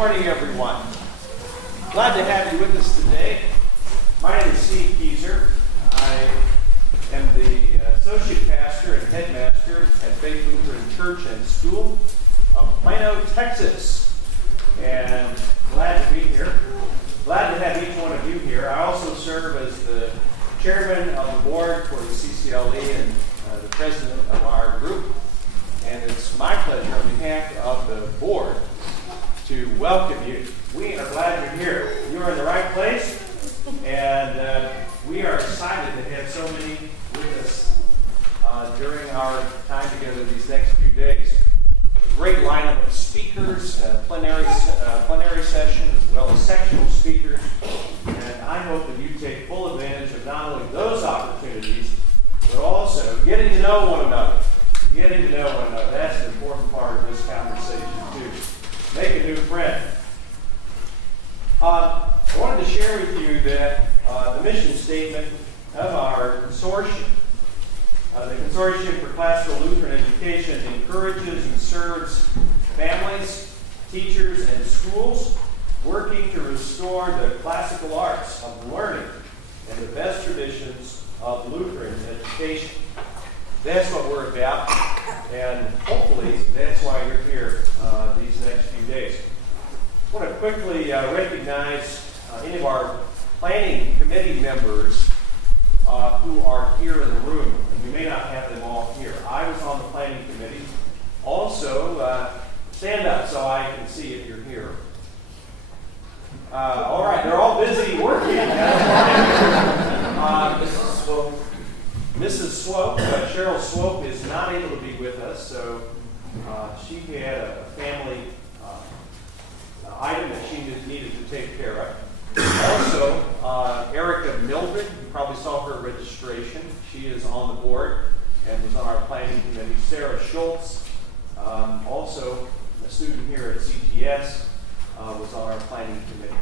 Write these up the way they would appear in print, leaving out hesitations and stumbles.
morning, everyone. Glad to have you with us today. My name is Steve Kieser. I am the Associate Pastor and Headmaster at Faith Lutheran Church and School of Plano, Texas. And glad to be here. Glad to have each one of you here. I also serve as the Chairman of the Board for the CCLE and the President of our group. And it's my pleasure on behalf of the Board to welcome you. We are glad you're here. You're in the right place, and we are excited to have so many with us during our time together these next few days. A great lineup of speakers, plenary session, as well as sectional speakers, and I hope that you take full advantage of not only those opportunities, but also getting to know one another. Getting to know one another. That's an important part of this conversation, too. Make a new friend. I wanted to share with you that the mission statement of our consortium, the Consortium for Classical Lutheran Education, encourages and serves families, teachers, and schools working to restore the classical arts of learning and the best traditions of Lutheran education. That's what we're about, and hopefully that's why you're here these next few days. I want to quickly recognize any of our planning committee members who are here in the room, and we may not have them all here. I was on the planning committee. Also, stand up so I can see if you're here. All right, they're all busy working. Mrs. Swope, Cheryl Swope, is not able to be with us, so she had a family item that she needed to take care of. Also, Erica Mildred, you probably saw her registration. She is on the board and was on our planning committee. Sarah Schultz, also a student here at CTS, was on our planning committee.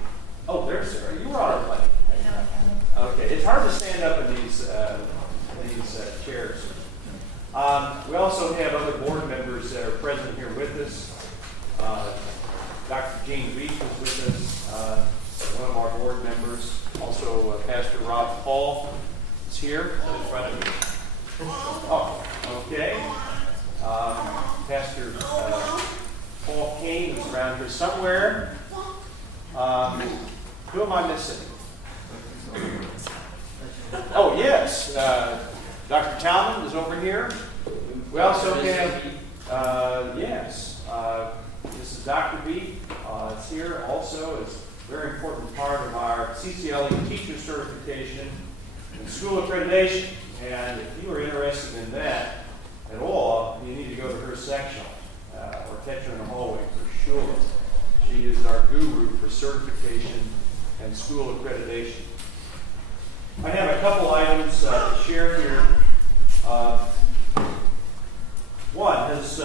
Oh, there's Sarah. You were on our planning committee. Okay, it's hard to stand up in these chairs. We also have other board members that are present here with us. Dr. Gene Beach was with us, one of our board members. Also, Pastor Rob Paul is here in front of you. Oh, okay. Pastor Paul Kane is around here somewhere. Who am I missing? Oh, yes. Dr. Talman is over here. We also have, this is Dr. B. It's here also. It's a very important part of our CCLE teacher certification and school accreditation. And if you are interested in that at all, you need to go to her section or catch her in the hallway for sure. She is our guru for certification and school accreditation. I have a couple items to share here. One is,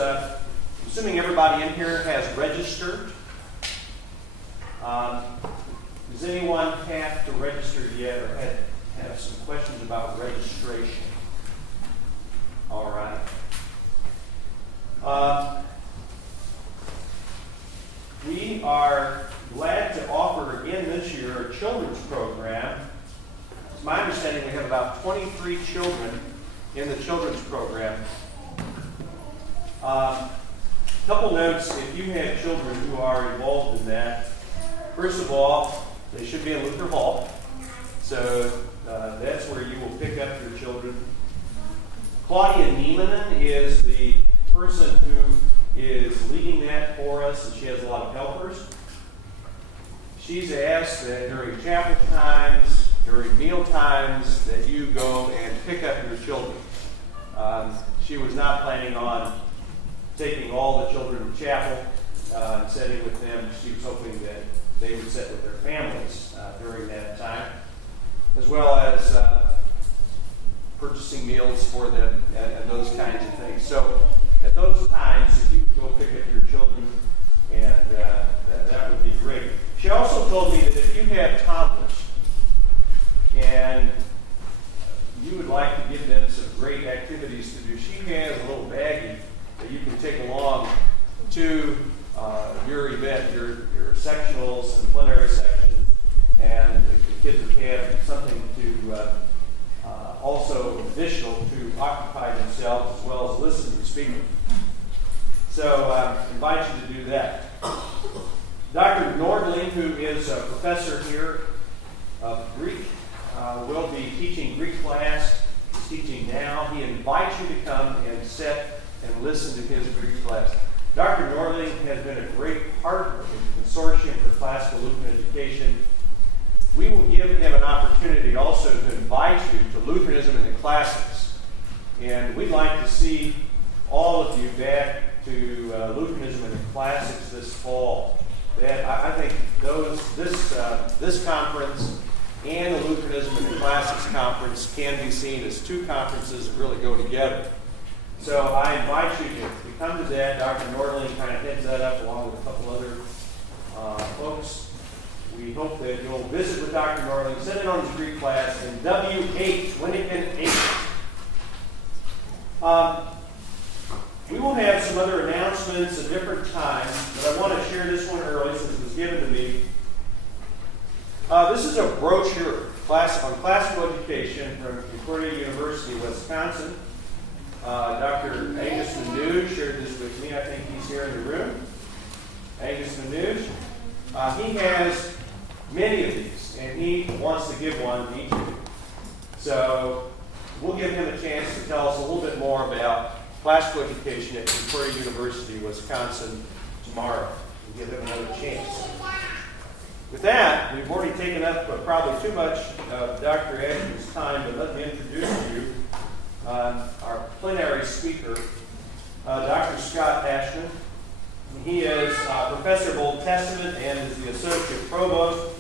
assuming everybody in here has registered, does anyone have to register yet or have some questions about registration? All right. We are glad to offer again this year a children's program. It's my understanding we have about 23 children in the children's program. Couple notes, if you have children who are involved in that, first of all, they should be in Luther Hall. So that's where you will pick up your children. Claudia Niemanen is the person who is leading that for us, and she has a lot of helpers. She's asked that during chapel times, during meal times, that you go and pick up your children. She was not planning on taking all the children to chapel and sitting with them. She was hoping that they would sit with their families during that time, as well as purchasing meals for them and those kinds of things. So at those times, if you would go pick up your children, and that would be great. She also told me that if you have toddlers and you would like to give them some great activities to do, she has a little baggie that you can take along to your event, your listen to his Greek class. Dr. Norling has been a great partner in the Consortium for Classical Lutheran Education. We will give him an opportunity also to invite you to Lutheranism in the Classics. And we'd like to see all of you back to Lutheranism in the Classics this fall. I think this conference and the Lutheranism in the Classics conference can be seen as two conferences that really go together. So I invite you to come to that. Dr. Norling kind of heads that up along with a couple other folks. We hope that you'll visit with Dr. Norling, sit in on his Greek class, in W8, Winnigan 8. We will have some other announcements at different times, but I want to share this one early since it was given to me. This is a brochure on classical education from Concordia University, Wisconsin. Dr. Angus Manouge shared this with me. I think he's here in the room. Angus Manouge. He has many of these, and he wants to give one to each of you. So we'll give him a chance to tell us a little bit more about classical education at Concordia University, Wisconsin tomorrow. We'll give him another chance. With that, we've already taken up probably too much of Dr. Ashmon's time, but let me introduce to you our plenary speaker, Dr. Scott Ashmon. He is Professor of Old Testament and is the Associate Provost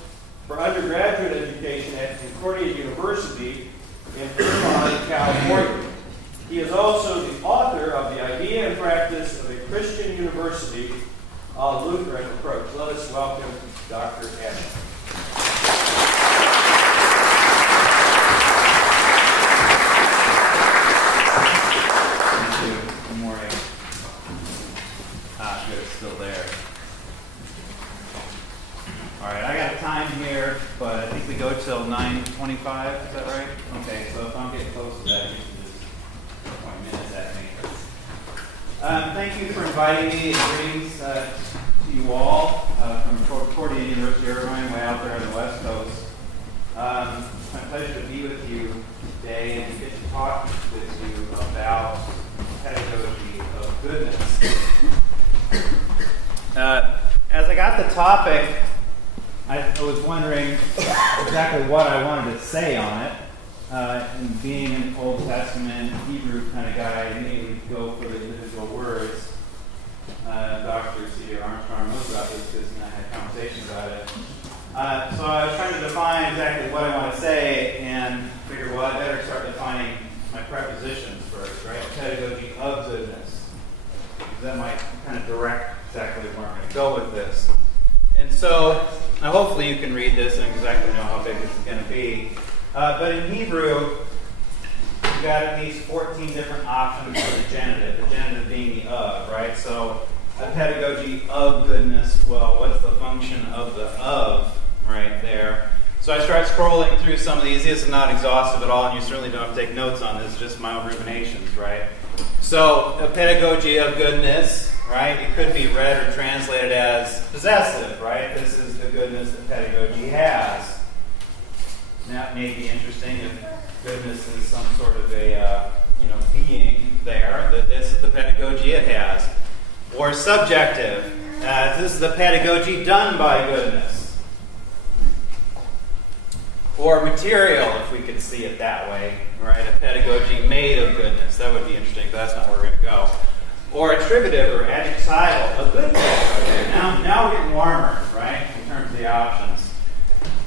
for Undergraduate Education at Concordia University in Irvine, California. He is also the author of The Idea and Practice of a Christian University Lutheran Approach. Let us welcome Dr. Ashmon. Good, it's still there. All right, I got a time here, but I think we go till 9:25. Is that right? Okay, so if I'm getting close to that, you can just point minutes at me. Thank you for inviting me, and greetings to you all from Concordia University, Irvine, way out there on the West Coast. It's my pleasure to be with you today and get to talk with you about pedagogy of goodness. As I got the topic, I was wondering exactly what I wanted to say on it. And being an Old Testament Hebrew kind of guy, I immediately go for the individual words. Dr. C.D. Armstrong knows about this because I had conversations about it. So I was trying to define exactly what I want to say and figured, well, I better start defining my prepositions first, right? Pedagogy of goodness. Because that might kind of direct exactly where I'm going to go with this. And so, now hopefully you can read this and exactly know how big this is going to be. But in Hebrew, you've got at least 14 different options for the genitive being the of, right? So, a pedagogy of goodness, well, what's the function of the of right there? So I start scrolling through some of these. This is not exhaustive at all, and you certainly don't have to take notes on this, just my own ruminations, right? So, a pedagogy of goodness, right? It could be read or translated as possessive, right? This is the goodness that pedagogy has. That may be interesting if goodness is some sort of a being there, that this is the pedagogy it has. Or subjective. This is the pedagogy done by goodness. Or material, if we could see it that way, right? A pedagogy made of goodness. That would be interesting, but that's not where we're going to go. Or attributive or adjectival, a good pedagogy. Now we're getting warmer, right, in terms of the options.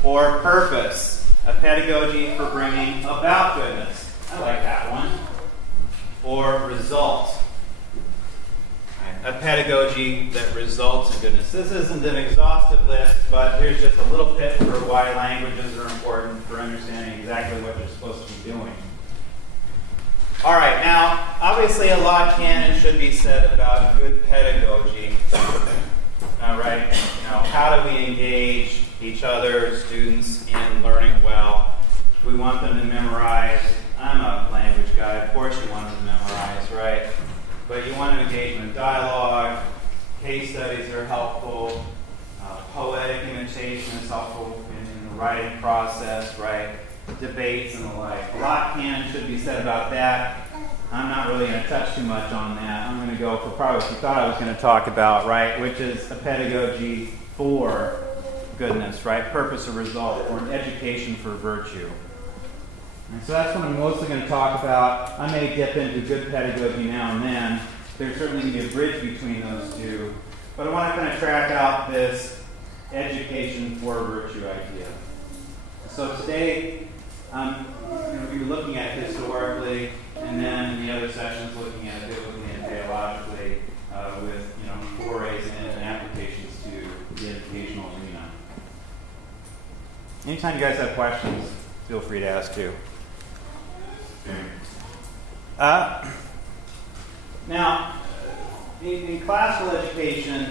Or purpose, a pedagogy for bringing about goodness. I like that one. Or result, a pedagogy that results in goodness. This isn't an exhaustive list, but here's just a little bit for why languages are important for understanding exactly what they're supposed to be doing. All right, now, obviously a lot can and should be said about good pedagogy. All right, how do we engage each other, students, in learning well? We want them to memorize. I'm a language guy. Of course you want them to memorize, right? But you want to engage in dialogue. Case studies are helpful. Poetic imitation is helpful in the writing process, right? Debates and the like. A lot can and should be said about that. I'm not really going to touch too much on that. I'm going to go for probably what you thought I was going to talk about, right? Which is a pedagogy for goodness, right? Purpose or result, or an education for virtue. And so that's what I'm mostly going to talk about. I may dip into good pedagogy now and then. There's certainly going to be a bridge between those two. But I want to kind of track out this education for virtue idea. So today, we were looking at historically, and then in the other sessions looking at biblically and theologically, with forays and applications to the educational arena. Anytime you guys have questions, feel free to ask too. Now, in classical education,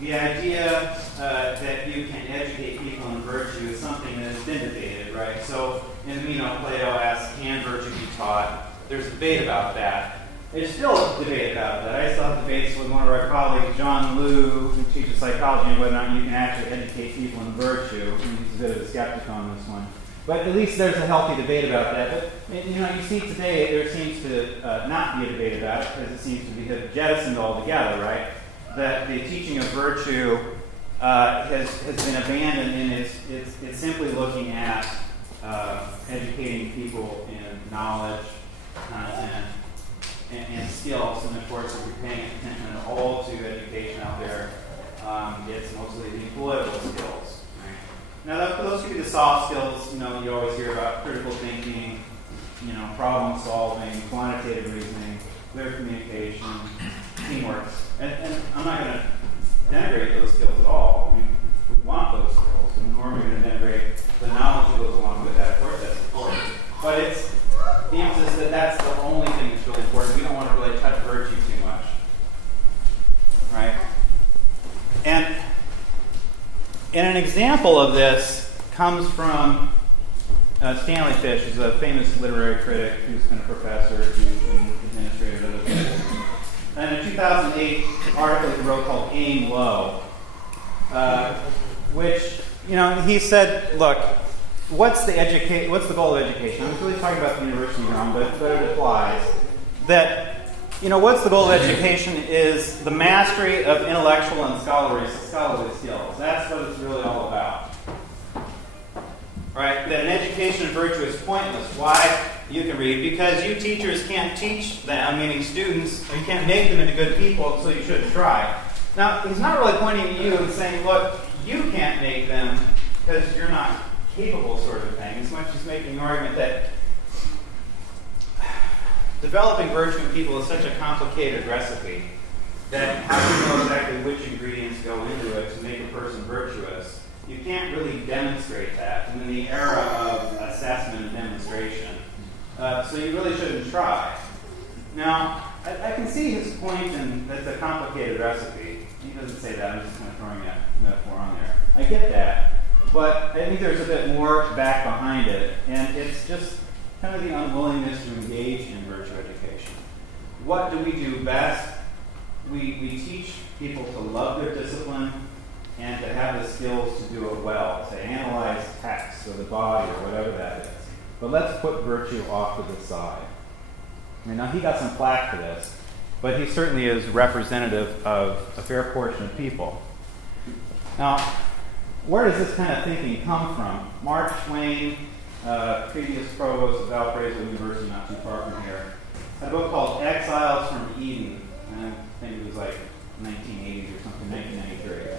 the idea that you can educate people in virtue is something that has been debated, right? So, in Plato asks, can virtue be taught? There's a debate about that. There's still a debate about that. I still have debates with one of our colleagues, John Liu, who teaches psychology, and whether or not you can actually educate people in virtue. And he's a bit of a skeptic on this one. But at least there's a healthy debate about that. But, you see today there seems to not be a debate about it because it seems to be jettisoned altogether, right? That the teaching of virtue has been abandoned, and it's simply looking at educating people in knowledge, content, and skills. And of course, if you're paying attention at all to education out there, it's mostly the employable skills. Now, those could be the soft skills, you always hear about: critical thinking, problem solving, quantitative reasoning, clear communication, teamwork. And I'm not going to denigrate those skills at all. We want those skills, and nor are we going to denigrate the knowledge that goes along with that. Of course, that's important. But it's the emphasis that that's the only thing that's really important. We don't want to really touch virtue too much. Right? And an example of this comes from Stanley Fish, who's a famous literary critic who's been a professor, who's been administrator of other things. And a 2008 article he wrote called Aim Low, which, he said, look, what's the goal of education? I'm really talking about the university realm, but it applies. That, what's the goal of education is the mastery of intellectual and scholarly skills. That's what it's really all about. Right? That an education in virtue is pointless. Why? You can read, because you teachers can't teach them, meaning students, or you can't make them into good people, so you shouldn't try. Now, he's not really pointing at you and saying, look, you can't make them because you're not capable, sort of thing, as much as making the argument that developing virtue in people is such a complicated recipe that how do you know exactly which ingredients go into it to make a person virtuous? You can't really demonstrate that in the era of assessment and demonstration. So you really shouldn't try. Now, I can see his point in that it's a complicated recipe. He doesn't say that. I'm just kind of throwing that metaphor on there. I get that. But I think there's a bit more back behind it. And it's just kind of the unwillingness to engage in virtue education. What do we do best? We teach people to love their discipline and to have the skills to do it well, to analyze text or the body or whatever that is. But let's put virtue off to the side. Now, he got some flack for this, but he certainly is representative of a fair portion of people. Now, where does this kind of thinking come from? Mark Twain, previous provost of Valparaiso University, not too far from here, had a book called Exiles from Eden. And I think it was like 1980s or something, 1993.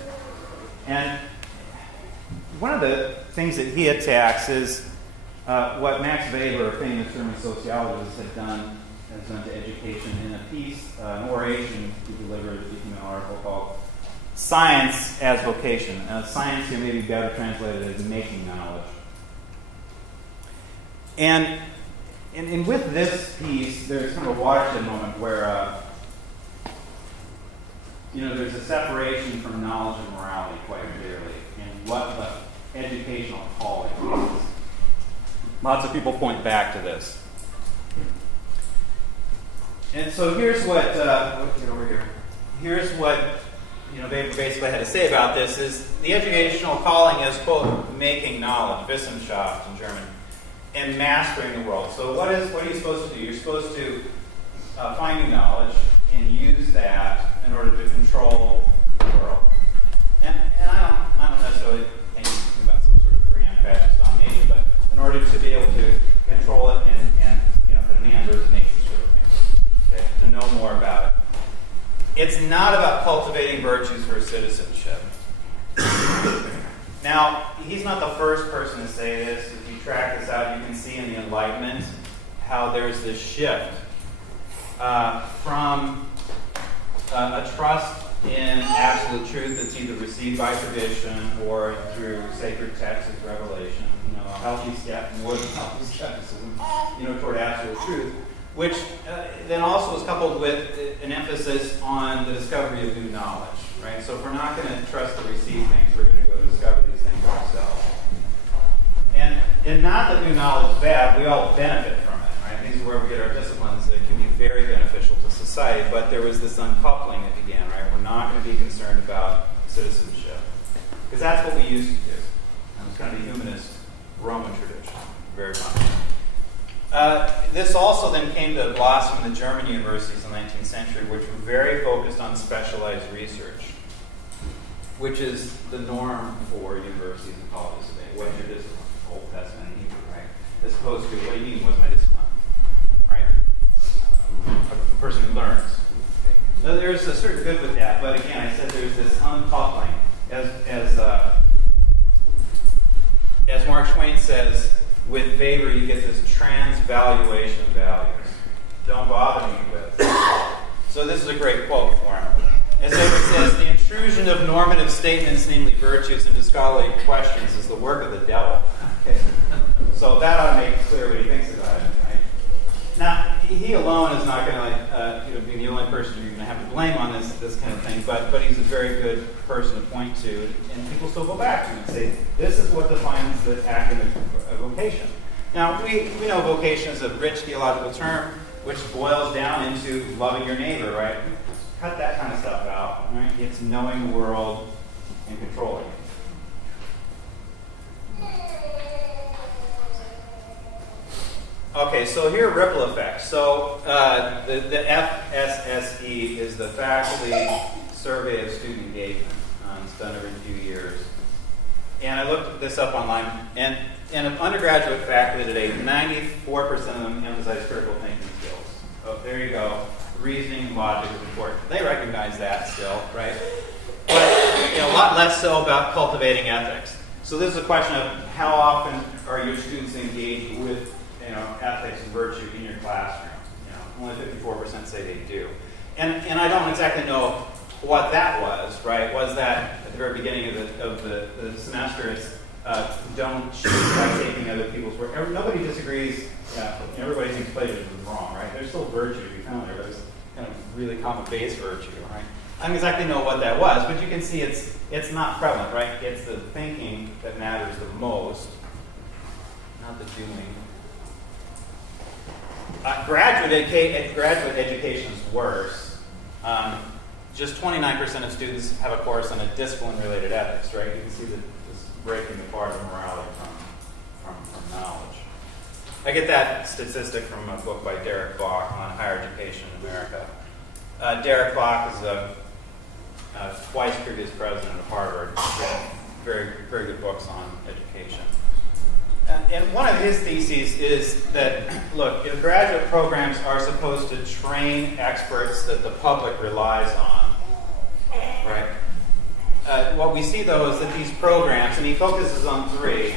And one of the things that he attacks is what Max Weber, a famous German sociologist, has done to education in a piece, an oration he delivered in an article called Science as Vocation. Science here may be better translated as making knowledge. And with this piece, there's kind of a watershed moment where there's a separation from knowledge and morality quite clearly in what the educational calling is. Lots of people point back to this. And so here's what, get over here. Here's what, they basically had to say about this is the educational calling is, quote, making knowledge, Wissenschaft in German, and mastering the world. So what are you supposed to do? You're supposed to find new knowledge and use that in order to control the world. And I don't necessarily think about some sort of grand fascist domination, but in order to be able to control it and command those nature sort of thing, okay, to know more about it. It's not about cultivating virtues for citizenship. Now, he's not the first person to say this. If you track this out, you can see in the Enlightenment how there's this shift from a trust in absolute truth that's either received by tradition or through sacred texts as revelation, a healthy step, more than healthy skepticism, toward absolute truth, which then also is coupled with an emphasis on the discovery of new knowledge, right? So if we're not going to trust to receive things, we're going to go discover these things ourselves. And not that new knowledge is bad, we all benefit from it, right? These are where we get our disciplines that can be very beneficial to society, but there was this uncoupling that began, right? We're not going to be concerned about citizenship, because that's what we used to do. And it's kind of the humanist Roman tradition, very much. This also then came to blossom in the German universities in the 19th century, which were very focused on specialized research, which is the norm for universities and colleges today. What's your discipline? Old Testament and Hebrew, right? As opposed to, what do you mean, what's my discipline? Right? A person who learns. Okay. So there's a certain good with that, but again, I said there's this uncoupling. As Mark Twain says, with Weber, you get this transvaluation of values. Don't bother me with. So this is a great quote for him. As Weber says, the intrusion of normative statements, namely virtues, into scholarly questions is the work of the devil. Okay. So that ought to make clear what he thinks about it. Right? Now, he alone is not going to be the only person you're going to have to blame on this kind of thing, but he's a very good person to point to, and people still go back to him and say, this is what defines the academic vocation. Now, we know vocation is a rich theological term, which boils down into loving your neighbor, right? Cut that kind of stuff out, right? It's knowing the world and controlling it. Okay, so here are ripple effects. So the FSSE is the Faculty Survey of Student Engagement. It's done every few years. And I looked this up online. And undergraduate faculty today, 94% of them emphasize critical thinking skills. Oh, there you go. Reasoning and logic is important. They recognize that still, right? But a lot less so about cultivating ethics. So this is a question of how often are your students engaged with ethics and virtue in your classroom. Only 54% say they do. And I don't exactly know what that was, right? Was that at the very beginning of the semester, it's don't shoot by taking other people's work. Nobody disagrees. Everybody thinks plagiarism is wrong, right? There's still virtue to be found there. There's kind of really common base virtue, right? I don't exactly know what that was, but you can see it's not prevalent, right? It's the thinking that matters the most, not the doing. Graduate education is worse. Just 29% of students have a course on a discipline-related ethics, right? You can see this breaking apart of morality from knowledge. I get that statistic from a book by Derek Bach on higher education in America. Derek Bach is a twice previous president of Harvard. He's written very, very good books on education. And one of his theses is that, look, if graduate programs are supposed to train experts that the public relies on, right? What we see, though, is that these programs, and he focuses on three,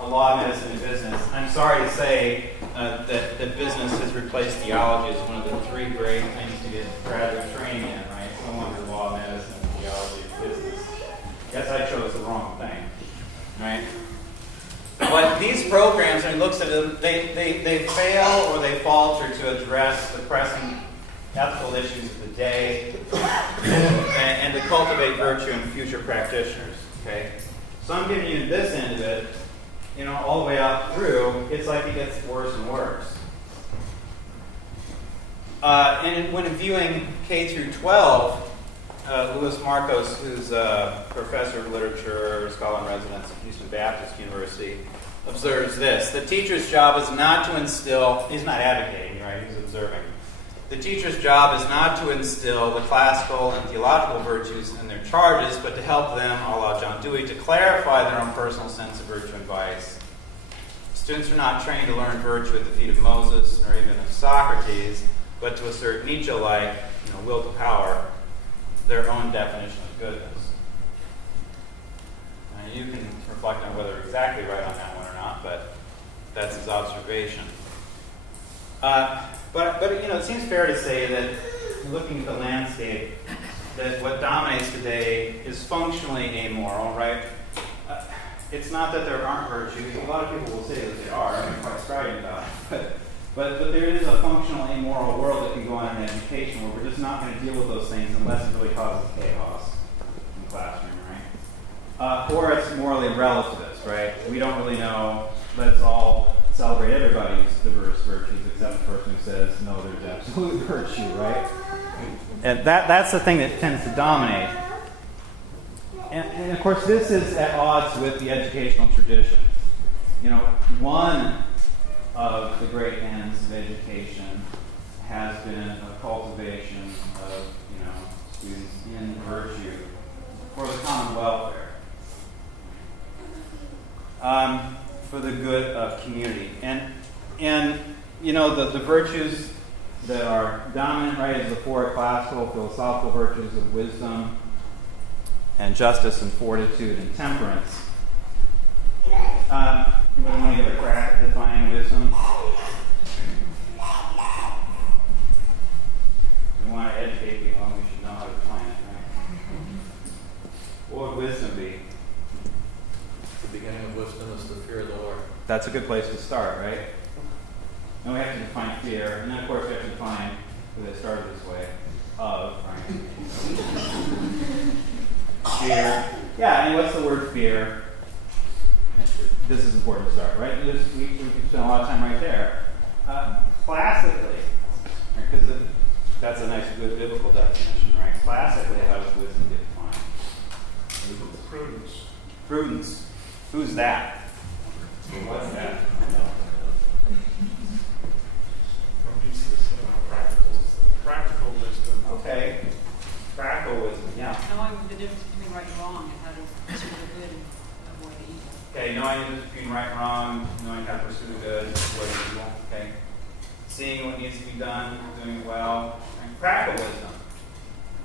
law, medicine, and business. I'm sorry to say that business has replaced theology as one of the three great things to get graduate training in, right? Someone for law, medicine, theology, and business. Guess I chose the wrong thing, right? But these programs, and he looks at them, they fail or they falter to address the pressing ethical issues of the day and to cultivate virtue in future practitioners. Okay, so I'm giving you this end of it, all the way out through. It's like it gets worse and worse. And when viewing K through 12, Louis Marcos, who's a professor of literature, scholar in residence at Houston Baptist University, observes this: the teacher's job is not to instill, he's not advocating, right? He's observing. the teacher's job is not to instill the classical and theological virtues in their charges, but to help them, a la John Dewey, to clarify their own personal sense of virtue and vice. Students are not trained to learn virtue at the feet of Moses or even of Socrates, but to assert Nietzsche-like, will to power, their own definition of goodness. Now, you can reflect on whether exactly right on that one or not, but that's his observation. But it seems fair to say that, looking at the landscape, that what dominates today is functionally amoral, right? It's not that there aren't virtues. A lot of people will say that they are, and they're quite strident about it. But there is a functional amoral world that can go on in education where we're just not going to deal with those things unless it really causes chaos in the classroom, right? Or it's morally relativist, right? We don't really know. Let's all celebrate everybody's diverse virtues except the person who says, no, there's absolute virtue, right? And that's the thing that tends to dominate. And of course, this is at odds with the educational tradition. One of the great ends of education has been a cultivation of, students in virtue for the common welfare, for the good of community. And the virtues that are dominant, right, is the four classical, philosophical virtues of wisdom and justice and fortitude and temperance. You want to give a crack at defining wisdom? We want to educate people, and we should know how to define it, right? What would wisdom be? The beginning of wisdom is the fear of the Lord. That's a good place to start, right? Then we have to define fear, and then of course we have to define, because it started this way, right? Fear. Yeah, and what's the word fear? This is important to start, right? We spend a lot of time right there. Classically, because that's a nice, good biblical definition, right? Classically, how does wisdom get defined? Prudence. Prudence. Who's that? What's that? Practical wisdom. Okay. Practical wisdom, yeah. Knowing the difference between right and wrong and how to pursue the good and avoid the evil. Okay, knowing the difference between right and wrong, knowing how to pursue the good, avoid the evil. Okay. Seeing what needs to be done, doing it well. And practical wisdom.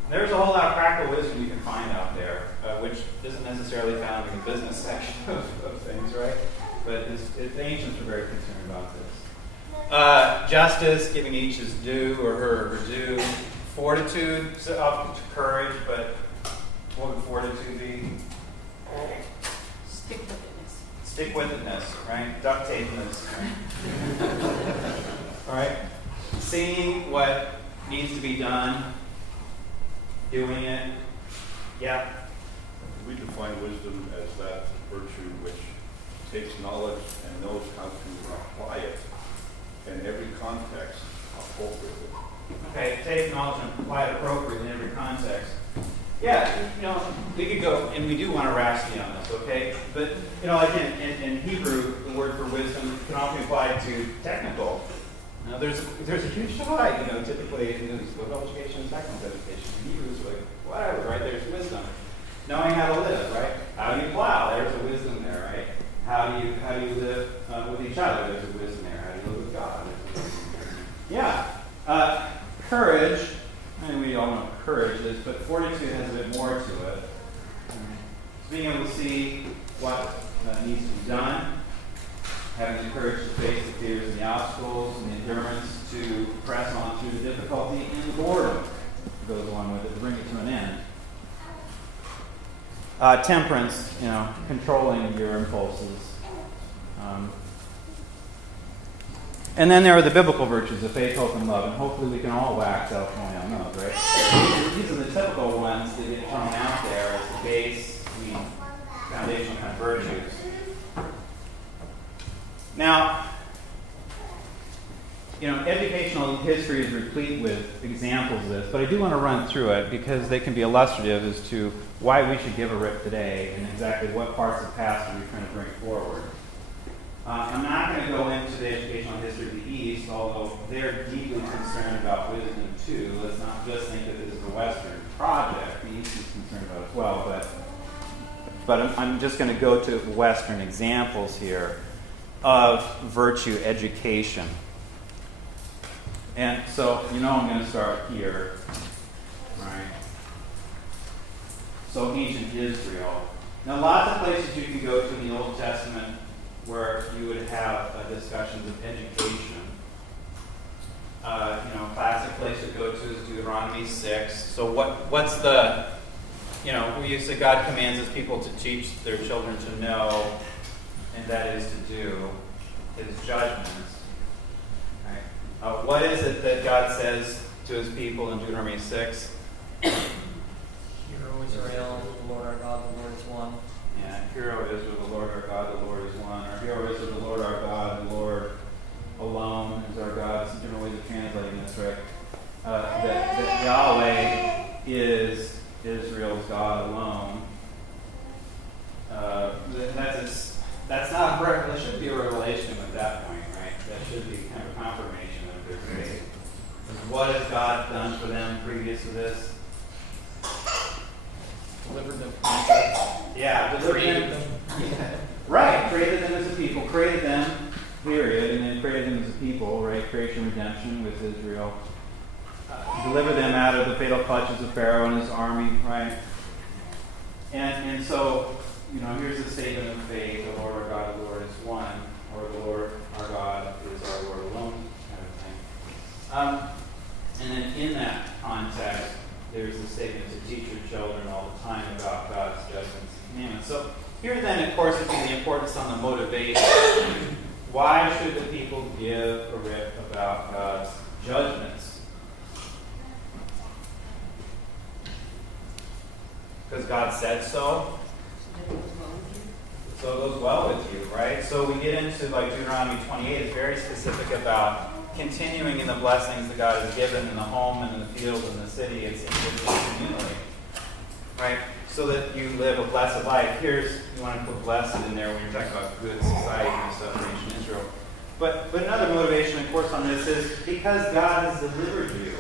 There's a whole lot of practical wisdom you can find out there, which isn't necessarily found in the business section of things, right? But the ancients were very concerned about this. Justice, giving each his due or her due. Fortitude, often to courage, but what would fortitude be? Stick-with-itness. Stick-with-itness, right? Duct tapiness. Right? All right? Seeing what needs to be done, doing it. Yeah. We define wisdom as that virtue which takes knowledge and knows how to apply it in every context appropriately. Okay, take knowledge and apply it appropriately in every context. Yeah, we could go, and we do want to rhapsody on this, okay? But, like in Hebrew, the word for wisdom can often be applied to technical. Now, there's a huge divide, typically in liberal education and technical education. In Hebrew, it's like, whatever, right? There's wisdom. Knowing how to live, right? How do you plow? There's a wisdom there, right? How do you live with each other? There's a wisdom there. How do you live with God? There's a wisdom there. Yeah. Courage, we all know what courage is, but fortitude has a bit more to it. Being able to see what needs to be done, having the courage to face the fears and the obstacles, and the endurance to press on through the difficulty and the boredom that goes along with it to bring it to an end. Temperance, controlling your impulses. And then there are the biblical virtues of faith, hope, and love. And hopefully we can all wax eloquently on those, right? These are the typical ones that get thrown out there as the base, foundational kind of virtues. Now, educational history is replete with examples of this, but I do want to run through it because they can be illustrative as to why we should give a rip today and exactly what parts of the past are we trying to bring forward. I'm not going to go into the educational history of the East, although they're deeply concerned about wisdom too. Let's not just think that this is a Western project. The East is concerned about it as well, but I'm just going to go to Western examples here of virtue education. And so, I'm going to start here, right? So ancient Israel. Now, lots of places you can go to in the Old Testament where you would have discussions of education. Classic place to go to is Deuteronomy 6. So what's the, we used to, God commands his people to teach their children to know, and that is to do his judgments. Right? What is it that God says to his people in Deuteronomy 6? Hear, O Israel, the Lord our God, the Lord is one. Yeah, hear, O Israel, the Lord our God, the Lord is one. Or hear, O Israel, the Lord our God, the Lord alone is our God. Some different ways of translating this, right? That Yahweh is Israel's God alone. That's not a prayer. That should be a revelation at that point, right? That should be kind of a confirmation of their faith. What has God done for them previous to this? Delivered them from Egypt. Yeah, Created them. Yeah. Right, created them as a people, created them, period, and then created them as a people, right? Creation, redemption with Israel. Deliver them out of the fatal clutches of Pharaoh and his army, right? And so, here's the statement of faith: the Lord our God, the Lord is one, or the Lord our God is our Lord alone, kind of thing. And then in that context, there's the statement to teach your children all the time about God's judgments and commandments. So here then, of course, would be the importance on the motivation. Why should the people give a rip about God's judgments? Because God said so. So it goes well with you, right? So we get into Deuteronomy 28 is very specific about continuing in the blessings that God has given in the home and in the field and the city. It's individually and communally, right? So that you live a blessed life. You want to put blessed in there when you're talking about good society and stuff for ancient Israel. But another motivation, of course, on this is because God has delivered you.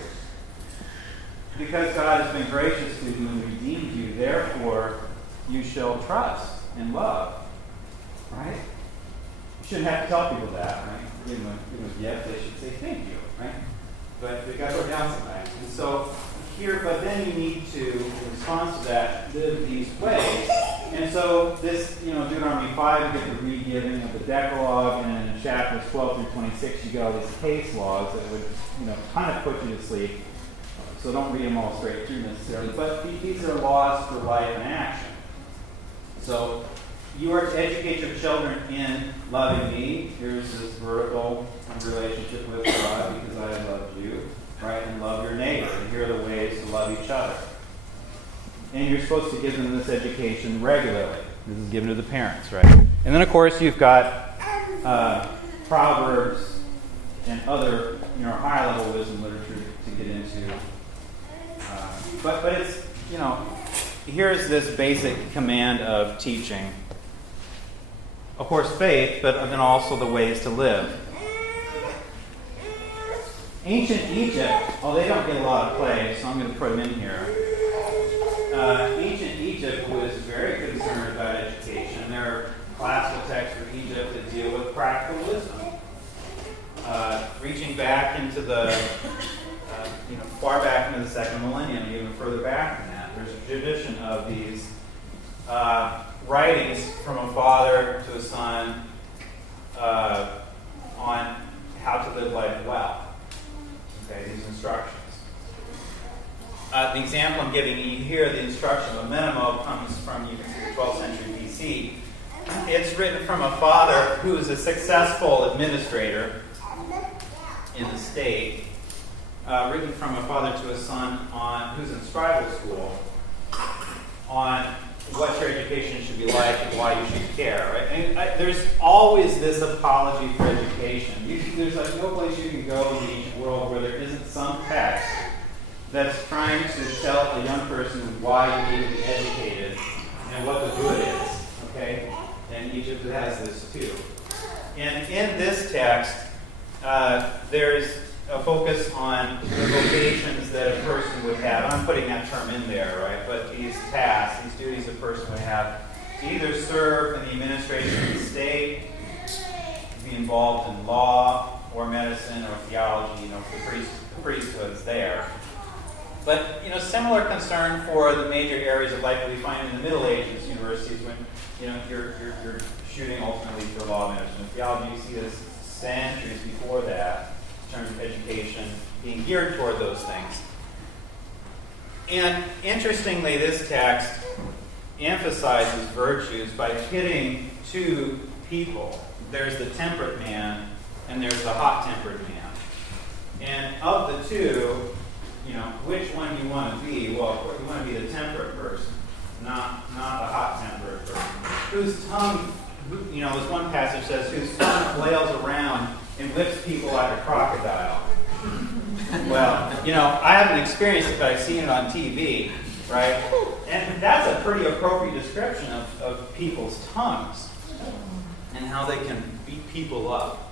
Because God has been gracious to you and redeemed you, therefore you shall trust and love. Right? You shouldn't have to tell people that, right? Give them a gift, they should say thank you, right? But they've got to go down sometimes. And so but then you need to, in response to that, live these ways. And so this, Deuteronomy 5, you get the re-giving of the Decalogue, and in chapters 12 through 26, you get all these case laws that would, kind of put you to sleep. So don't read them all straight through necessarily. But these are laws for life and action. So you are to educate your children in loving me. Here's this vertical relationship with God because I loved you, right? And love your neighbor. And here are the ways to love each other. And you're supposed to give them this education regularly. This is given to the parents, right? And then, of course, you've got Proverbs and other, higher-level wisdom literature to get into. But it's, here's this basic command of teaching. Of course, faith, but then also the ways to live. Ancient Egypt, they don't get a lot of play, so I'm going to put them in here. Ancient Egypt was very concerned about education. There are classical texts for Egypt that deal with practical wisdom. Reaching back into the, far back into the second millennium, even further back than that. There's a tradition of these writings from a father to a son on how to live life well. Okay, these instructions. The example I'm giving you here, the Instructional Minimum, comes from, you can see, the 12th century BC. It's written from a father who is a successful administrator in the state, written from a father to a son who's in scribal school on what your education should be like and why you should care. Right? And there's always this apology for education. There's no place you can go in the ancient world where there isn't some text that's trying to tell a young person why you need to be educated and what the good is. Okay? And Egypt has this too. And in this text, there's a focus on the vocations that a person would have. I'm putting that term in there, right? But these tasks, these duties a person would have to either serve in the administration of the state, to be involved in law or medicine or theology, the priesthoods there. But, similar concern for the major areas of life that we find in the Middle Ages universities when, you're shooting ultimately for law, medicine, and theology. You see this centuries before that in terms of education being geared toward those things. And interestingly, this text emphasizes virtues by pitting two people. There's the temperate man and there's the hot-tempered man. And of the two, which one do you want to be? Well, of course, you want to be the temperate person, not the hot-tempered person. Whose tongue, as one passage says, whose tongue flails around and whips people like a crocodile. Well, I haven't experienced it, but I've seen it on TV, right? And that's a pretty appropriate description of people's tongues and how they can beat people up.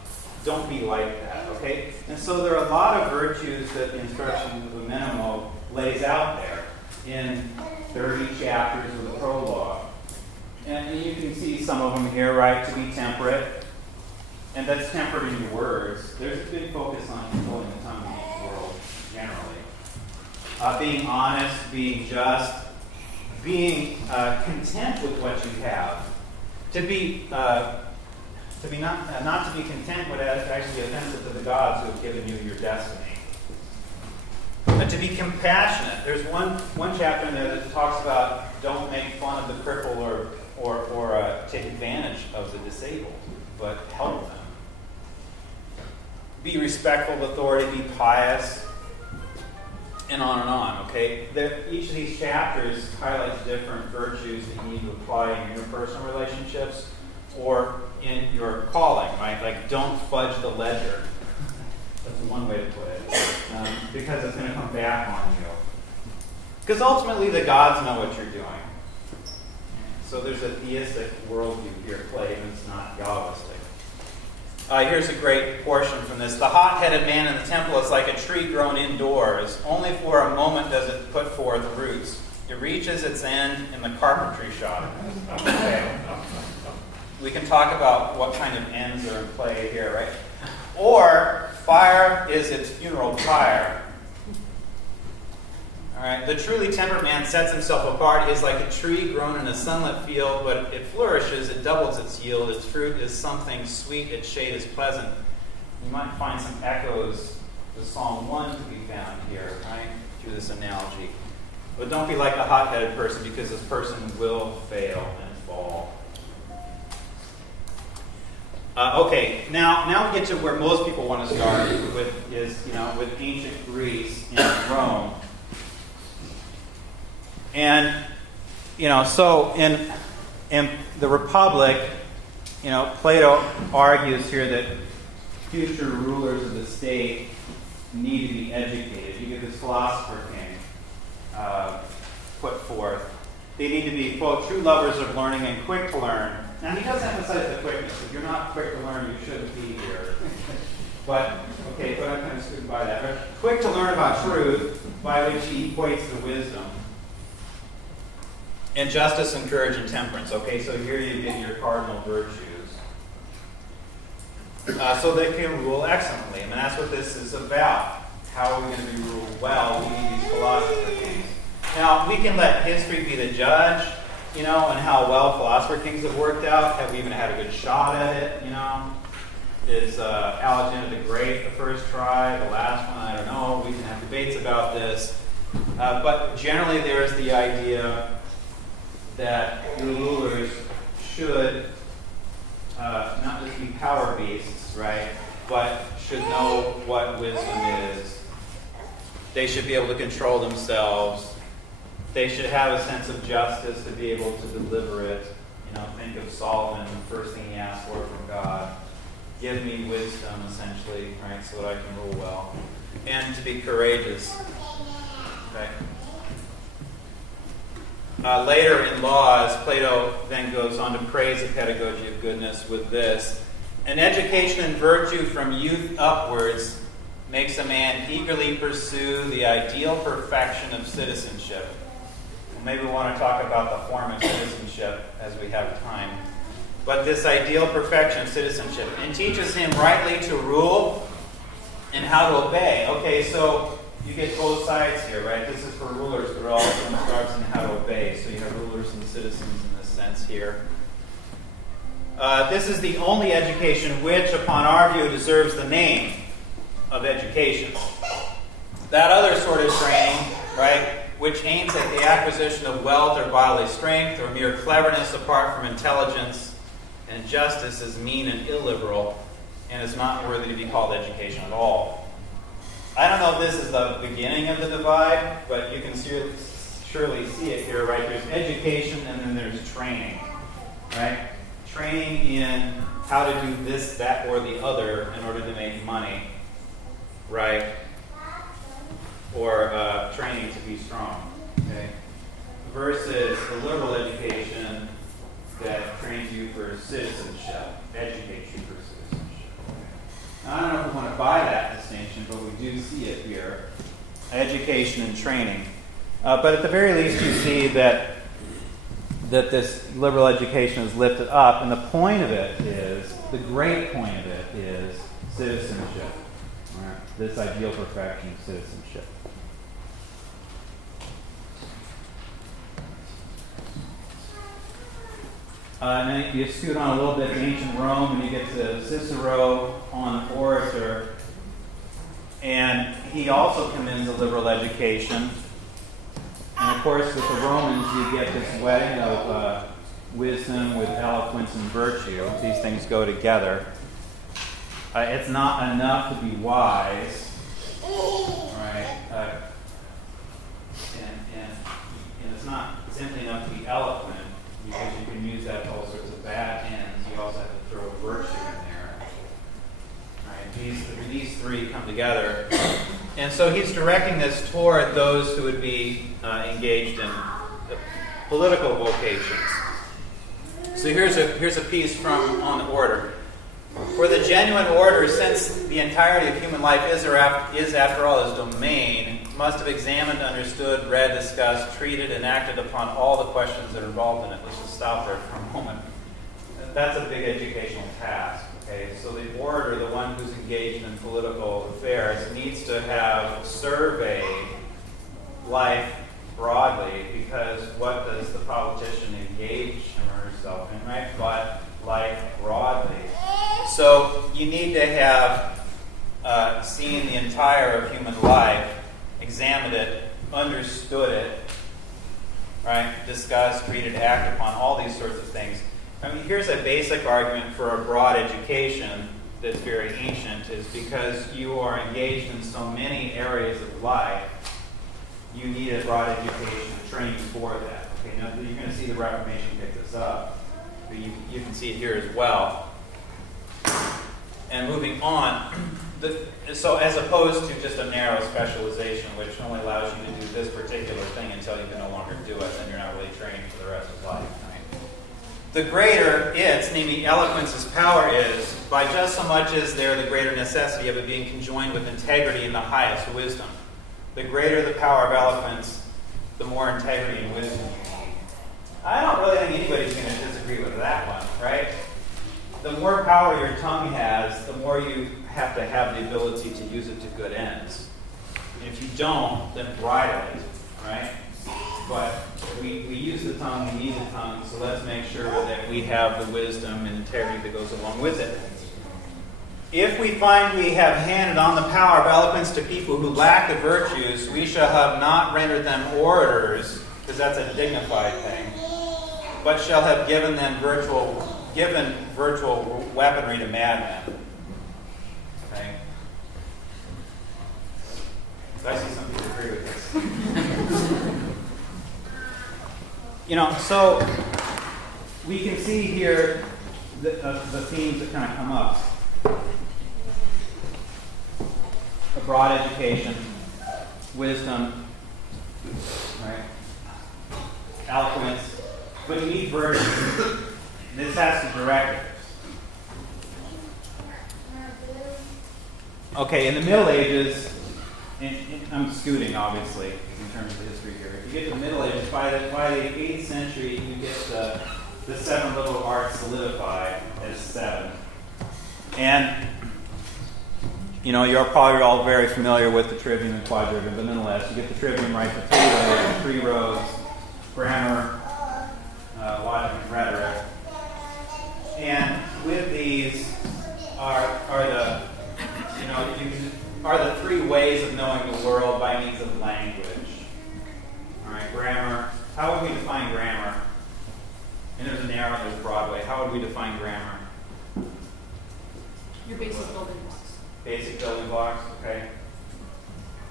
Don't be like that, okay? And so there are a lot of virtues that the Instructional Minimum lays out there in 30 chapters of the prologue. And you can see some of them here, right? To be temperate. And that's tempered in your words. There's a big focus on controlling the tongue in the world, generally. Being honest, being just, being content with what you have. To be not to be content would actually be offensive to the gods who have given you your destiny. But to be compassionate. There's one chapter in there that talks about don't make fun of the cripple or take advantage of the disabled, but help them. Be respectful of authority, be pious, and on, okay? Each of these chapters highlights different virtues that you need to apply in your personal relationships or in your calling, right? Like, don't fudge the ledger. That's one way to put it. Because it's going to come back on you. Because ultimately, the gods know what you're doing. So there's a theistic worldview here at play, and it's not Yahwistic. Here's a great portion from this. The hot-headed man in the temple is like a tree grown indoors. Only for a moment does it put forth roots. It reaches its end in the carpentry shop. Okay. We can talk about what kind of ends are in play here, right? Or fire is its funeral pyre. All right. The truly temperate man sets himself apart. He is like a tree grown in a sunlit field, but it flourishes, it doubles its yield. Its fruit is something sweet, its shade is pleasant. You might find some echoes to Psalm 1 to be found here, right, through this analogy. But don't be like a hot-headed person, because this person will fail and fall. Okay, now we get to where most people want to start with with ancient Greece and Rome. And so in the Republic, Plato argues here that future rulers of the state need to be educated. You get this philosopher king put forth. They need to be, quote, true lovers of learning and quick to learn. Now, he does emphasize the quickness. If you're not quick to learn, you shouldn't be here. but I'm kind of screwed by that. But quick to learn about truth, by which he equates to wisdom. And justice, and courage, and temperance. Okay, so here you get your cardinal virtues. So they can rule excellently. I mean, that's what this is about. How are we going to be ruled well? We need these philosopher kings. Now, we can let history be the judge, and how well philosopher kings have worked out. Have we even had a good shot at it, Is Alexander the Great the first try? The last one? I don't know. We can have debates about this. But generally, there's the idea that your rulers should not just be power beasts, right? But should know what wisdom is. They should be able to control themselves. They should have a sense of justice to be able to deliver it. Think of Solomon, the first thing he asked for from God. Give me wisdom, essentially, right, so that I can rule well. And to be courageous. Okay. Later in Laws, Plato then goes on to praise the pedagogy of goodness with this. An education in virtue from youth upwards makes a man eagerly pursue the ideal perfection of citizenship. Well, maybe we want to talk about the form of citizenship as we have time. But this ideal perfection of citizenship, and teaches him rightly to rule and how to obey. Okay, so you get both sides here, right? This is for rulers, but it also instructs in how to obey. So you have rulers and citizens in this sense here. This is the only education which, upon our view, deserves the name of education. That other sort of training, right, which aims at the acquisition of wealth or bodily strength or mere cleverness apart from intelligence and justice, is mean and illiberal and is not worthy to be called education at all. I don't know if this is the beginning of the divide, but you can surely see it here, right? There's education and then there's training, right? Training in how to do this, that, or the other in order to make money, right? Or training to be strong, okay? Versus the liberal education that trains you for citizenship, educates you for citizenship. Okay? Now, I don't know if we want to buy that distinction, but we do see it here. Education and training. But at the very least, you see that this liberal education is lifted up, and the point of it is, the great point of it is citizenship. Right? This ideal perfection of citizenship. And then you scoot on a little bit to ancient Rome, and you get to Cicero on the orator, and he also commends a liberal education. And of course, with the Romans, you get this wedding of wisdom with eloquence and virtue. These things go together. It's not enough to be wise, right? And it's not simply enough to be eloquent, because you can use that to all sorts of bad ends. You also have to throw virtue in there. Right? These three come together. And so he's directing this toward those who would be engaged in political vocations. So here's a piece from on the order. For the genuine order, since the entirety of human life is after all his domain, must have examined, understood, read, discussed, treated, and acted upon all the questions that are involved in it. Let's just stop there for a moment. That's a big educational task. Okay, so the orator, the one who's engaged in political affairs, needs to have surveyed life broadly, because what does the politician engage him or herself in, right? But life broadly. So you need to have seen the entire of human life, examined it, understood it, right? Discussed, treated, acted upon, all these sorts of things. I mean, here's a basic argument for a broad education that's very ancient, is because you are engaged in so many areas of life, you need a broad education training for that. Okay, now you're going to see the Reformation pick this up, but you can see it here as well. And moving on, so as opposed to just a narrow specialization, which only allows you to do this particular thing until you can no longer do it, then you're not really trained for the rest of life. The greater its, namely eloquence's power is, by just so much as there the greater necessity of it being conjoined with integrity in the highest wisdom. The greater the power of eloquence, the more integrity and wisdom you need. I don't really think anybody's going to disagree with that one, right? The more power your tongue has, the more you have to have the ability to use it to good ends. And if you don't, then bridle it, right? But we use the tongue, we need the tongue, so let's make sure that we have the wisdom and integrity that goes along with it. If we find we have handed on the power of eloquence to people who lack the virtues, we shall have not rendered them orators, because that's a dignified thing, but shall have given virtual weaponry to madmen. Okay? So I see some people agree with this. So we can see here the themes that kind of come up. A broad education, wisdom, right? Eloquence, but you need virtue. This has to direct it. Okay, in the Middle Ages, and I'm scooting obviously in terms of history here. If you get to the Middle Ages, by the 8th century, you get the 7 liberal arts solidified as 7. And you're probably all very familiar with the trivium and quadrivium, but nonetheless, you get the trivium right for 3 rows, grammar, logic, and rhetoric. And with these are the 3 ways of knowing the world by means of language. All right, grammar. How would we define grammar? And there's a narrow and there's a broad way. How would we define grammar? Your basic building blocks. Basic building blocks, okay.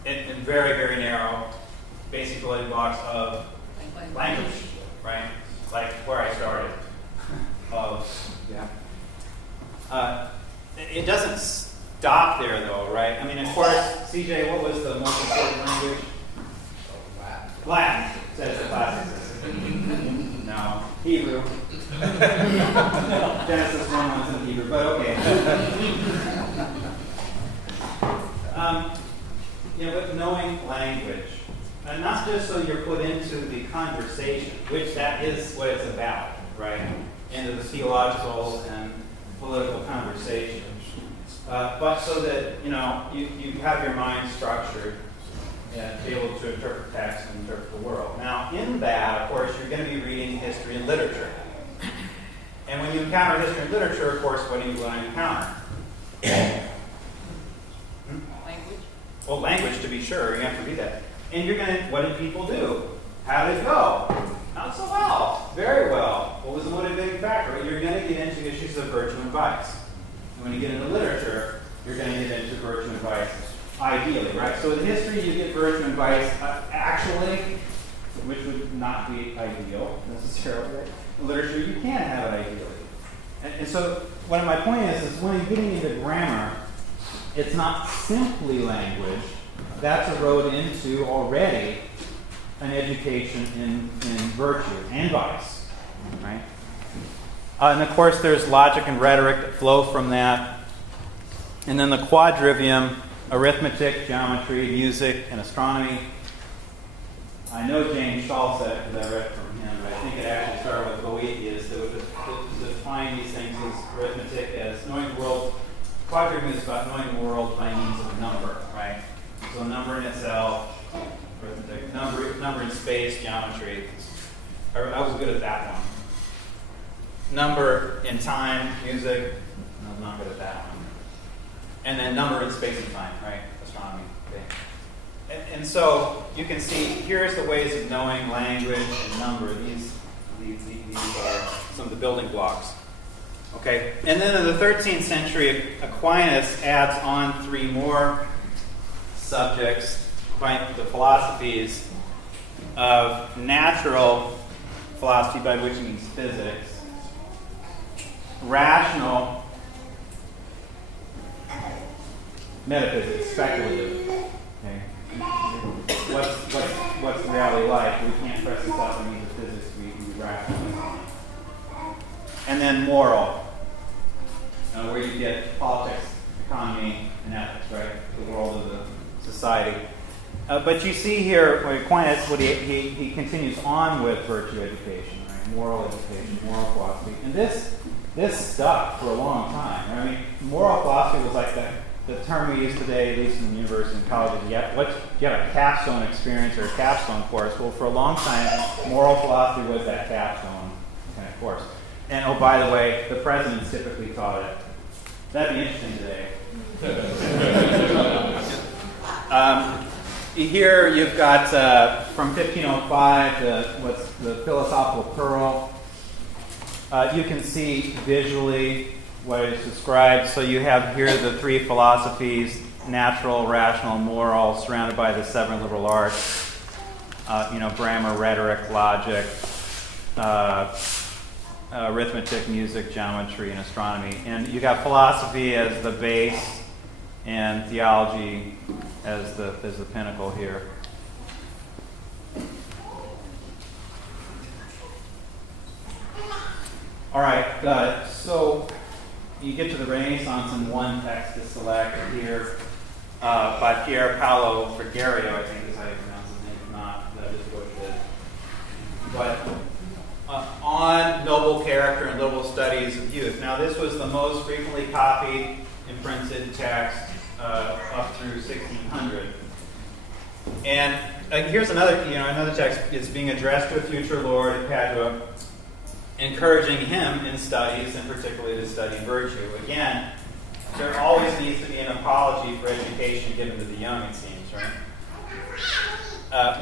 And very, very narrow. Basic building blocks of language, right? Like where I started. It doesn't stop there, though, right? I mean, of course, CJ, what was the most important language? Latin, says the classics. No, Hebrew. Genesis 1:1's in Hebrew, but okay. But knowing language, and not just so you're put into the conversation, which that is what it's about, right? Into the theological and political conversation, but so that you have your mind structured and be able to interpret text and interpret the world. Now, in that, of course, you're going to be reading history and literature. And when you encounter history and literature, of course, what are you going to encounter? Language. Well, language, to be sure. You have to read that. And you're going to, what did people do? How did it go? Not so well. Very well. What was the motivating factor? You're going to get into issues of virtue and vice. And when you get into literature, you're going to get into virtue and vice, ideally, right? So in history, you get virtue and vice actually, which would not be ideal necessarily. Right? In literature, you can have it ideally. And so what my point is when you're getting into grammar, it's not simply language. That's a road into already an education in virtue and vice, right? And of course, there's logic and rhetoric that flow from that. And then the quadrivium, arithmetic, geometry, music, and astronomy. I know James Shaw said it because I read from him, but I think it actually started with Boethius that would define these things as arithmetic as knowing the world. Quadrivium is about knowing the world by means of a number, right? So number in itself, arithmetic, number in space, geometry. I was good at that one. Number in time, music. I was not good at that one. And then number in space and time, right? Astronomy. Okay. And so you can see here's the ways of knowing language and number. These are some of the building blocks. Okay. And then in the 13th century, Aquinas adds on 3 more subjects, the philosophies of natural philosophy, by which he means physics, rational metaphysics, speculative. Okay. What's reality like? We can't press this out in means of physics. We rationalize. And then moral, where you get politics, economy, and ethics, right? The world of the society. But you see here, Aquinas, he continues on with virtue education, right? Moral education, moral philosophy, and this stuck for a long time. Right? I mean, moral philosophy was like the term we use today, at least in university and colleges. You have a capstone experience or a capstone course. Well, for a long time, moral philosophy was that capstone kind of course. And oh, by the way, the presidents typically taught it. That'd be interesting today. Here you've got from 1505 what's the Philosophical Pearl. You can see visually what is described. So you have here the 3 philosophies: natural, rational, moral, surrounded by the 7 liberal arts. Grammar, rhetoric, logic, arithmetic, music, geometry, and astronomy. And you got philosophy as the base, and theology as the pinnacle here. All right, so you get to the Renaissance and one text to select here. by Pier Paolo Frigerio, I think is how you pronounce his name. If not, that is butchered. But on noble character and liberal studies of youth. Now, this was the most frequently copied and printed text up through 1600. And here's another text. It's being addressed to a future lord at Padua, encouraging him in studies, and particularly to study virtue. Again, there always needs to be an apology for education given to the young, it seems, right?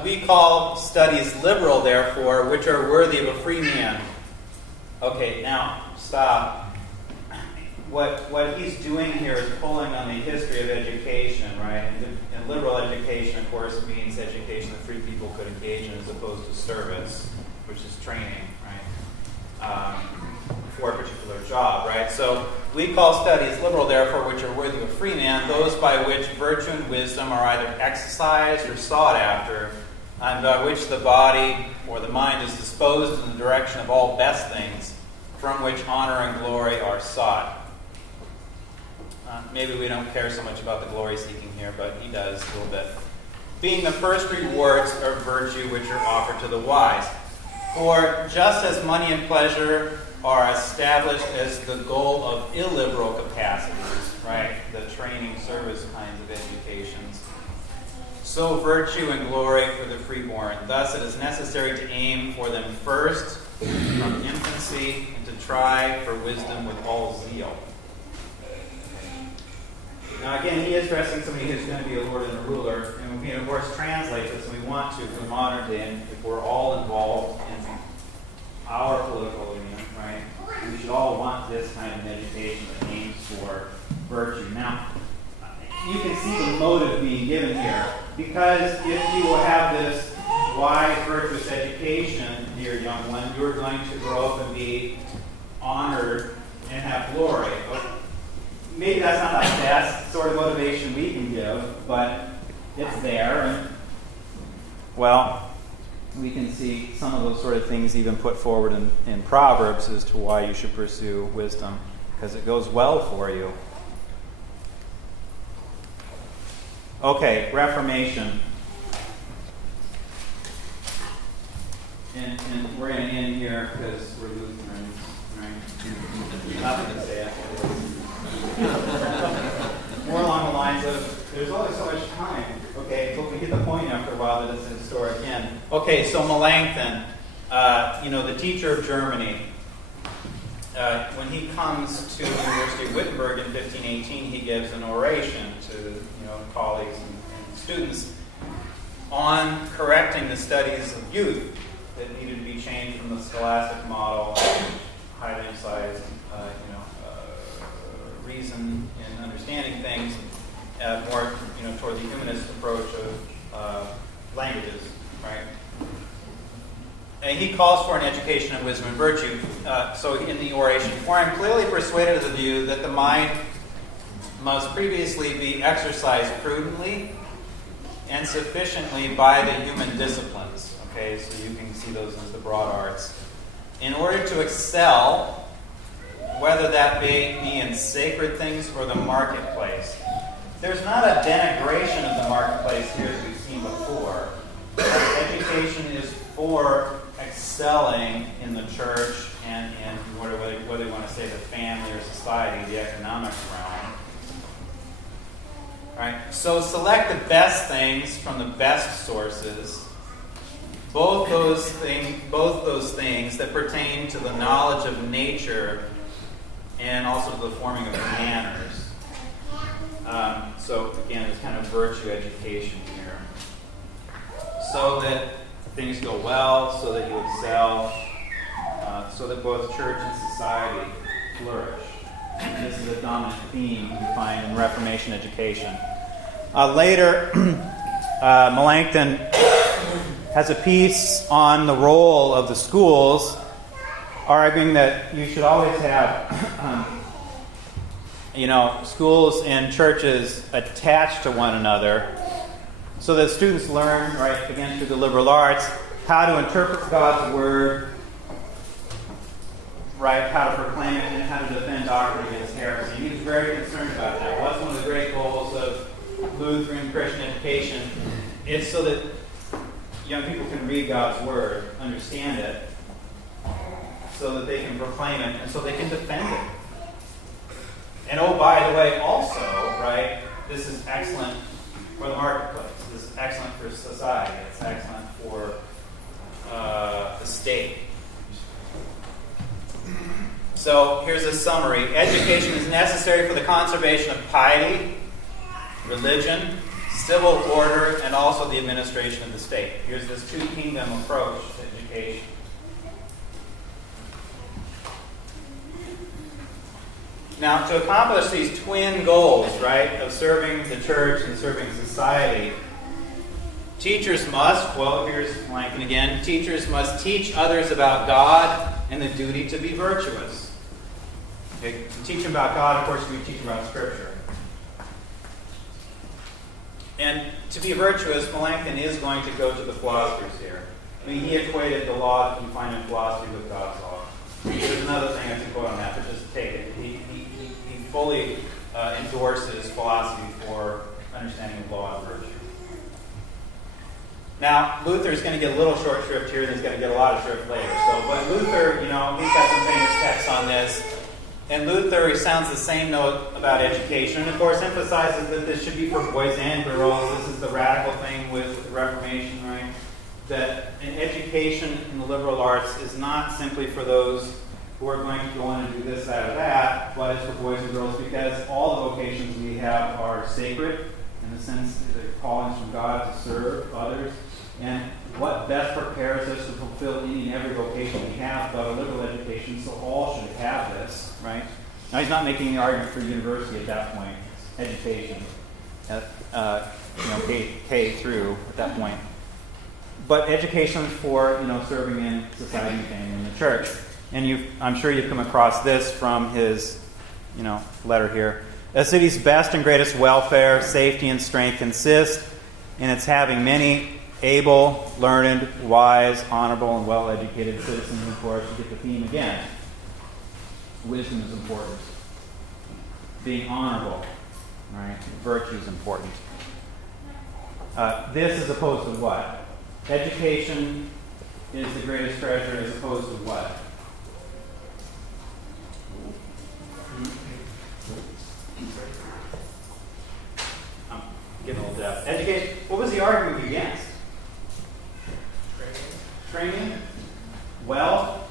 We call studies liberal, therefore, which are worthy of a free man. Okay, now, stop. What he's doing here is pulling on the history of education, right? And liberal education, of course, means education that free people could engage in as opposed to service, which is training, right? For a particular job, right? So we call studies liberal, therefore, which are worthy of a free man, those by which virtue and wisdom are either exercised or sought after, and by which the body or the mind is disposed in the direction of all best things, from which honor and glory are sought. Maybe we don't care so much about the glory seeking here, but he does a little bit. Being the first rewards of virtue which are offered to the wise. For just as money and pleasure are established as the goal of illiberal capacities, right? The training service kinds of educations. So virtue and glory for the freeborn. Thus it is necessary to aim for them first from infancy and to try for wisdom with all zeal. Now again, he is addressing somebody who's going to be a lord and a ruler, and we can of course translate this, and we want to for the modern day, and if we're all involved in our political union, right? We should all want this kind of education that aims for virtue. Now, you can see the motive being given here, because if you will have this wise, virtuous education, dear young one, you're going to grow up and be honored and have glory. Maybe that's not the best sort of motivation we can give, but it's there. And, well, we can see some of those sort of things even put forward in Proverbs as to why you should pursue wisdom, because it goes well for you. Okay, Reformation. And we're going to end here because we're Lutherans, right? Nothing to say after this. More along the lines of, there's only so much time. Okay, but we get the point after a while that it's a historic end. Okay, so Melanchthon, the teacher of Germany, when he comes to the University of Wittenberg in 1518, he gives an oration to colleagues and students on correcting the studies of youth that needed to be changed from the scholastic model, highly emphasized reason in understanding things, more toward the humanist approach of languages, right? And he calls for an education of wisdom and virtue. So in the oration, for I am clearly persuaded of the view that the mind must previously be exercised prudently and sufficiently by the human disciplines. Okay, so you can see those as the broad arts. In order to excel, whether that be in sacred things or the marketplace. There's not a denigration of the marketplace here as we've seen before. Education is for excelling in the church and in whether you want to say the family or society, the economic realm. Right? So select the best things from the best sources. Both those things that pertain to the knowledge of nature and also to the forming of manners. So again, it's kind of virtue education here. So that things go well, so that you excel, so that both church and society flourish. And this is a dominant theme we find in Reformation education. Later, Melanchthon has a piece on the role of the schools, arguing that you should always have, schools and churches attached to one another, so that students learn, right, again through the liberal arts, how to interpret God's word, right, how to proclaim it, and how to defend doctrine against heresy. He was very concerned about that. It was one of the great goals of Lutheran Christian education, it's so that young people can read God's Word, understand it, so that they can proclaim it, and so they can defend it. And oh, by the way, also, right, this is excellent for the marketplace. This is excellent for society. It's excellent for the state. So here's a summary. Education is necessary for the conservation of piety, religion, civil order, and also the administration of the state. Here's this two-kingdom approach to education. Now, to accomplish these twin goals, right, of serving the church and serving society, teachers must, well, here's Lincoln again, teachers must teach others about God and the duty to be virtuous. Okay, to teach them about God, of course, we teach them about Scripture. And to be virtuous, Melanchthon is going to go to the philosophers here. I mean, he equated the law that you find in philosophy with God's law. There's another thing I have to quote on that, but just take it. He fully endorses philosophy for understanding of law and virtue. Now, Luther is going to get a little short shrift here, and he's going to get a lot of shrift later. So, but Luther, he's got some famous texts on this. And Luther, he sounds the same note about education, and of course emphasizes that this should be for boys and girls. This is the radical thing with the Reformation, right? That an education in the liberal arts is not simply for those who are going to go on and do this, that, or that, but it's for boys and girls because all the vocations we have are sacred in the sense that they're callings from God to serve others. And what best prepares us to fulfill any and every vocation we have but a liberal education, so all should have this, right? Now, he's not making the argument for university at that point. It's education, K through at that point. But education for, serving in society and in the church. And I'm sure you've come across this from his, letter here. A city's best and greatest welfare, safety, and strength consist in its having many able, learned, wise, honorable, and well-educated citizens. And of course, you get the theme again. Wisdom is important. Being honorable, right? Virtue is important. This as opposed to what? Education is the greatest treasure as opposed to what? I'm getting a little deaf. Education, what was the argument against? Training? Well,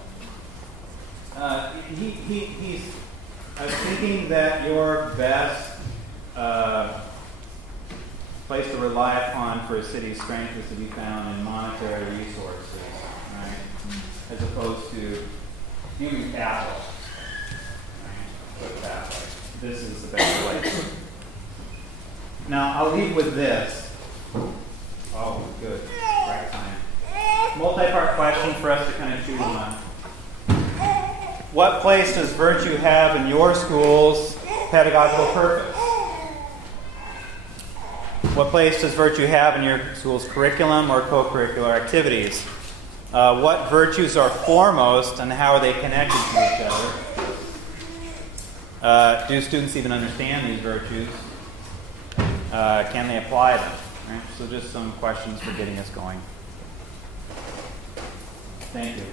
he's thinking that your best place to rely upon for a city's strength is to be found in monetary resources, right? As opposed to human capital. Right? Put it that way. This is the best place. Now, I'll leave with this. Oh, good. Right time. Multi-part question for us to kind of choose on. What place does virtue have in your school's pedagogical purpose? What place does virtue have in your school's curriculum or co-curricular activities? What virtues are foremost and how are they connected to each other? Do students even understand these virtues? Can they apply them? Right? So just some questions for getting us going. Thank you.